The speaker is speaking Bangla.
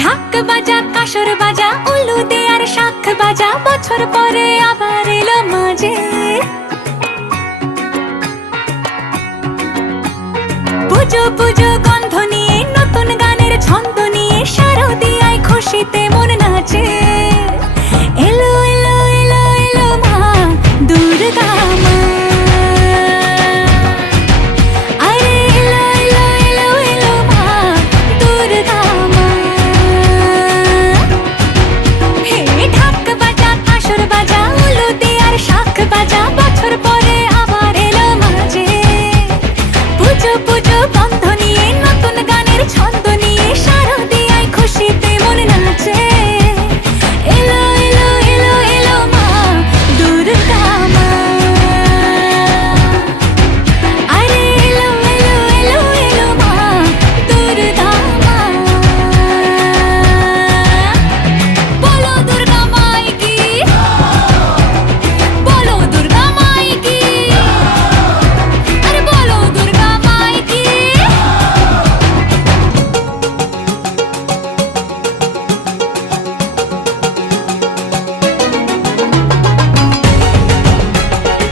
ঢাক বাজা কাসর বাজা উলু দে আর শাখ বাজা, বছর পরে আবার এলো মাঝে। পুজো পুজো গন্ধ নিয়ে নতুন গানের ছন্দ